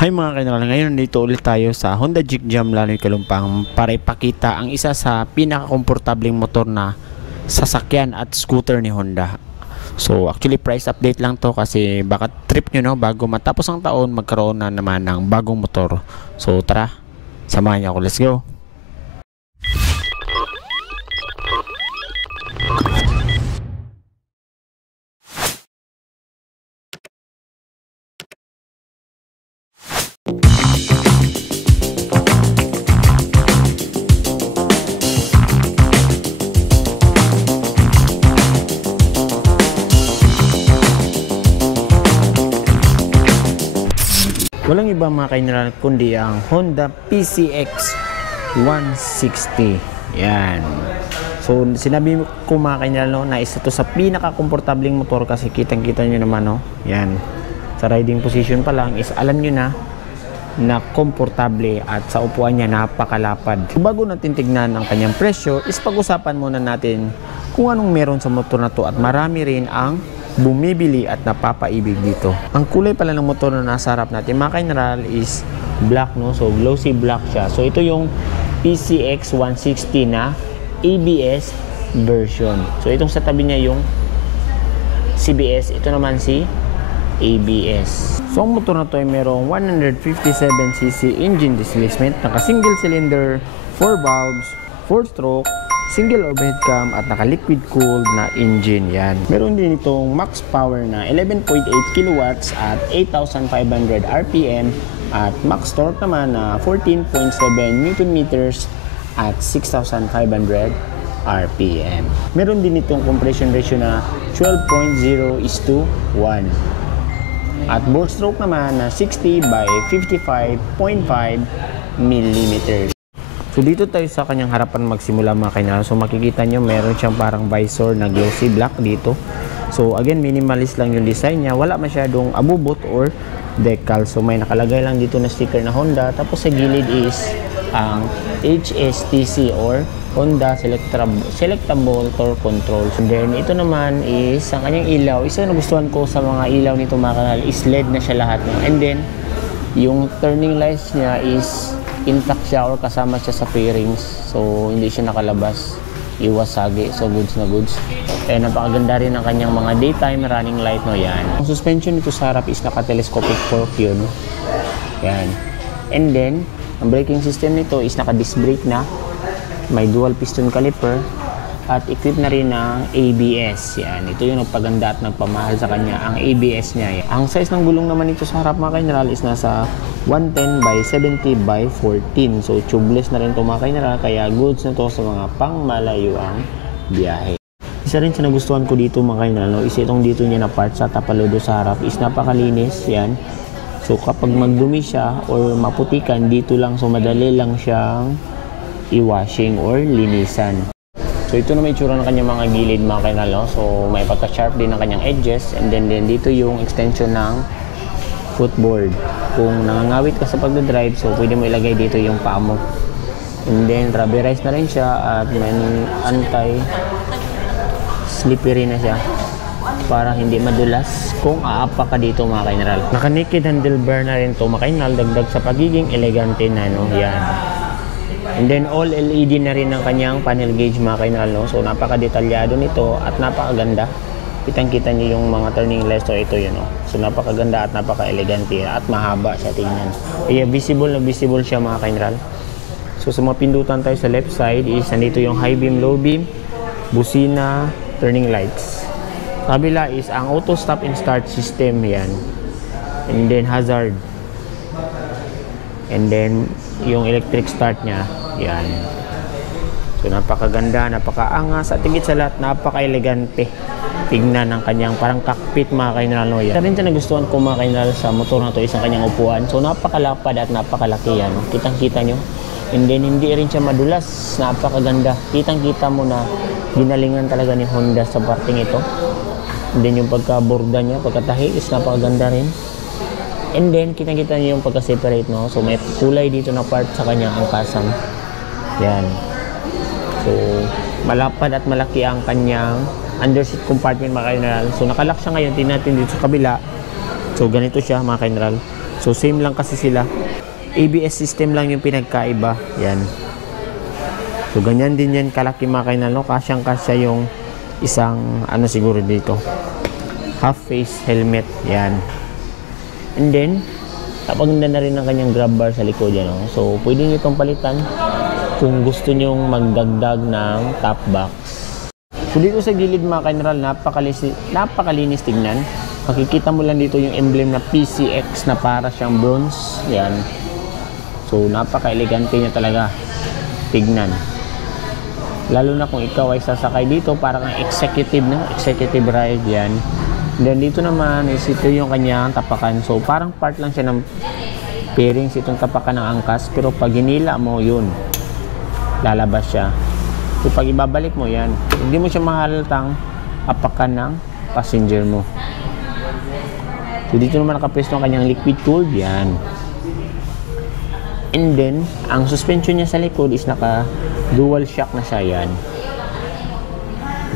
Hi mga kaibigan, ngayon dito ulit tayo sa Honda Jig Jam Laloy Kalumpang para ipakita ang isa sa pinakakomportableng motor na sasakyan at scooter ni Honda. So actually price update lang to kasi baka trip nyo no, bago matapos ang taon magkaroon na naman ng bagong motor. So tara, samahan niyo ako, let's go! Walang iba mga kaibigan kundi ang Honda PCX 160. Yan. So sinabi ko mga kaibigan no, na isa to sa pinaka-komportabling motor kasi kitang-kita nyo naman no. Yan. Sa riding position pa lang is alam nyo na komportable at sa upuan niya napakalapad. So, bago natin tignan ang kanyang presyo is pag-usapan muna natin kung anong meron sa motor na to at marami rin ang bumibili at napapaibig dito. Ang kulay pala ng motor na nasa harap natin mga kaibigan is black no, so glossy black siya. So ito yung PCX 160 na ABS version. So itong sa tabi niya yung CBS, ito naman si ABS. So ang motor na to ay merong 157cc engine displacement, naka single cylinder, 4 valves, 4 stroke, single overhead cam at naka-liquid cooled na engine. Yan. Meron din itong max power na 11.8 kilowatts at 8,500 RPM at max torque naman na 14.7 Nm at 6,500 RPM. Meron din itong compression ratio na 12.0:1 at bore stroke naman na 60 by 55.5 mm. So dito tayo sa kanyang harapan magsimula mga kaibigan. So makikita nyo meron siyang parang visor na glossy black dito. So again minimalist lang yung design niya. Wala masyadong abubot or decal. So may nakalagay lang dito na sticker na Honda. Tapos sa gilid is ang HSTC or Honda Selectable Torque Control. So then ito naman is ang kanyang ilaw. Isa na nagustuhan ko sa mga ilaw nito mga kaibigan is LED na siya lahat. And then yung turning lights niya is intact siya or kasama siya sa fairings, so hindi siya nakalabas, iwasagi, so goods na goods. Eh napakaganda rin ang kanyang mga daytime running light no. Yan, ang suspension nito sa harap is naka-telescopic fork yun. Yan, and then ang braking system nito is naka-disc brake na, may dual piston caliper at equipped na rin ng ABS. Yan, ito yung nagpaganda at nagpamahal sa kanya, ang ABS niya. Ang size ng gulong naman nito sa harap mga kaibigan is nasa 110 by 70 by 14. So tubeless na rin ito mga kaibigan, kaya goods na to sa mga pangmalayuang biyahe. Isa rin sa nagustuhan ko dito mga kaibigan no, is itong dito niya na part sa tapalodo sa harap is napakalinis. Yan. So kapag magdumi siya or maputikan dito lang, so madali lang siyang i-washing or linisan. So ito na may tsura ng kanyang mga gilid mga kaibigan no? So may pagka-sharp din ng kanyang edges, and then dito yung extension ng footboard. Kung nangangawit ka sa pagdadrive, so pwede mo ilagay dito yung paa mo. And then rubberized na rin siya at may anti-slippery na siya para hindi madulas kung aapa ka dito mga kaibigan. Naka-naked handlebar na rin to mga kaibigan, dagdag sa pagiging elegante na no. Yan. And then all LED na rin ang kanyang panel gauge mga kaibigan no? So napaka-detalyado nito at napakaganda. Kitang-kita niyo yung mga turning lights, so ito yun no? So napakaganda at napaka-elegante at mahaba siya tingnan. Kaya visible na visible siya mga kaibigan. So sa mga pindutan tayo sa left side is nandito yung high beam, low beam, busina, turning lights. Kabila is ang auto stop and start system. Yan. And then hazard. And then yung electric start niya. Yan. So napakaganda, napakaangas at higit sa lahat napaka-elegante tingnan ng kanyang parang cockpit mga kaibigan. Isa rin sa nagustuhan ko mga kaibigan sa motor na to is ang kanyang upuan. So napakalapad at napakalaki yan. Kitang-kita nyo. And then hindi rin siya madulas. Napakaganda. Kitang-kita mo na ginalingan talaga ni Honda sa parting ito. And then yung pagkaborda niya, pagkatahi is napakaganda rin. And then kitang-kita nyo yung pagka-separate no. So may kulay dito na part sa kanyang angkasam. Yan. So malapad at malaki ang kanyang underseat compartment mga kaibigan. So nakalock siya ngayon, tingnan natin dito sa kabila. So ganito siya mga kaibigan. So same lang kasi sila. ABS system lang yung pinagkaiba. Yan. So ganyan din yan kalaki mga kainalo. Kasyang-kasya yung isang ano siguro dito. Half face helmet. Yan. And then, napaganda na rin ang kanyang grab bar sa likod. Yan, oh. So pwede nyo itong palitan kung gusto nyo magdagdag ng top box. So dito sa gilid mga ka-general, napakalinis tignan. Makikita mo lang dito yung emblem na PCX na para siyang bronze. Yan. So napaka-elegante niya talaga tignan. Lalo na kung ikaw ay sasakay dito para kang executive, no? Executive ride yan. Then dito naman is ito yung kanyang tapakan. So parang part lang siya ng bearings itong tapakan ng angkas. Pero pag hinila mo yun, lalabas siya. So pag ibabalik mo yan, hindi mo siya mahalatang apakan ng passenger mo. So dito naman nakapwesto ang kanyang liquid cooled yan. And then ang suspension niya sa likod is naka dual shock na siya yan.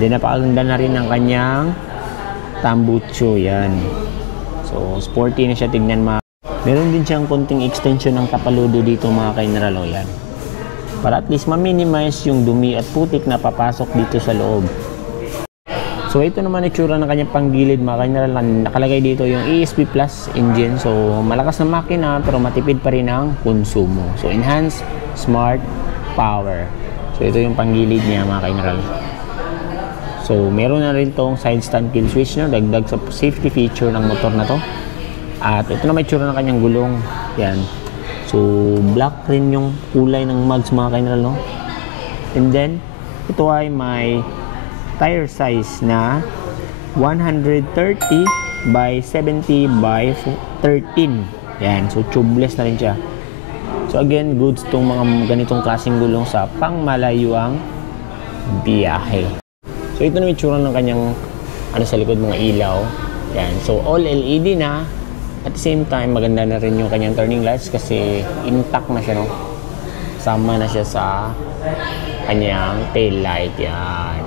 Then napakaganda na rin ang kanyang tambucho yan. So sporty na siya tignan mga. Meron din siyang konting extension ng tapaludo dito mga ka-general yan. Para at least ma-minimize yung dumi at putik na papasok dito sa loob. So ito naman itsura ng kanyang panggilid mga ka-general. Nakalagay dito yung ESP Plus engine. So malakas na makina pero matipid pa rin ang konsumo. So enhanced, smart, power. So ito yung panggilid niya mga ka-general. So meron na rin tong side stand kill switch na dagdag sa safety feature ng motor na to. At ito na may itsura ng kanyang gulong. Yan. So black rin yung kulay ng mugs mga ka-general, no? And then ito ay may tire size na 130 by 70 by 13. Yan. So tubeless na rin siya. So again, goods tong mga ganitong klaseng gulong sa pangmalayuang biyahe. So ito na yung itsura ng kanyang sa likod mga ilaw. Yan. So all LED na. At the same time, maganda na rin yung kanyang turning lights kasi intact na siya, no? Sama na siya sa kanyang tail light. Yan.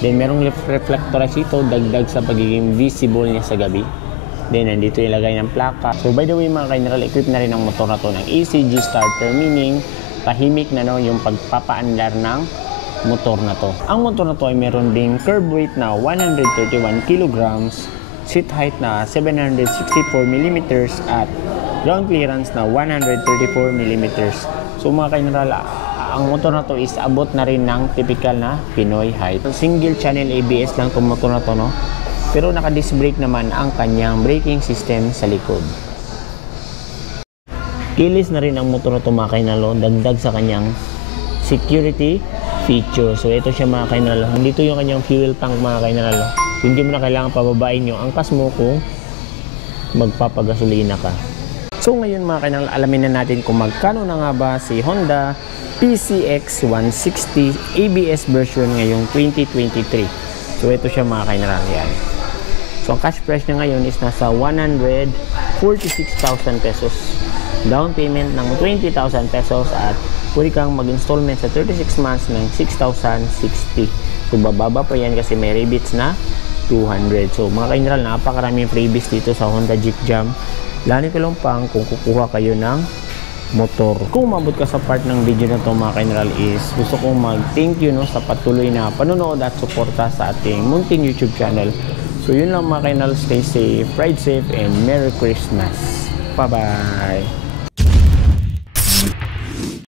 Then merong reflectorize ito dagdag sa pagiging visible niya sa gabi. Then nandito ilagay ng plaka. So by the way mga ka-general, equip na rin ang motor na to ng ECG starter, meaning tahimik na, no, yung pagpapaandar ng motor na to. Ang motor na to ay meron ding curb weight na 131 kilograms, seat height na 764 mm at ground clearance na 134 mm. So mga ka-general, ang motor na to is abot na rin ng typical na Pinoy height. Single channel ABS lang itong motor na to, no? Pero naka-disc brake naman ang kanyang braking system sa likod. Keyless na rin ang motor na to mga ka-general, dagdag sa kanyang security feature. So ito siya mga ka-general. Dito yung kanyang fuel tank mga ka-general. Hindi mo na kailangan pababain yung angkas mo kung magpapagasolina ka. So ngayon mga ka-general, alamin na natin kung magkano na nga ba si Honda PCX 160 ABS version ngayong 2023. So ito siya mga ka-general. Yan. So ang cash price niya ngayon is nasa 146,000 pesos. Down payment ng 20,000 pesos at pwede kang mag-installment sa 36 months ng 6,060. So bababa pa yan kasi may rebates na 200. So mga ka-general, napakaraming freebies dito sa Honda Jeep Jam. Lani ko lang pang kung kukuha kayo ng motor. Kung umabot ka sa part ng video na to mga ka-general is gusto kong mag-thank you, no, sa patuloy na panonood at suporta sa ating munting YouTube channel. So yun lang mga ka-general, stay safe, ride safe, and Merry Christmas. Bye-bye!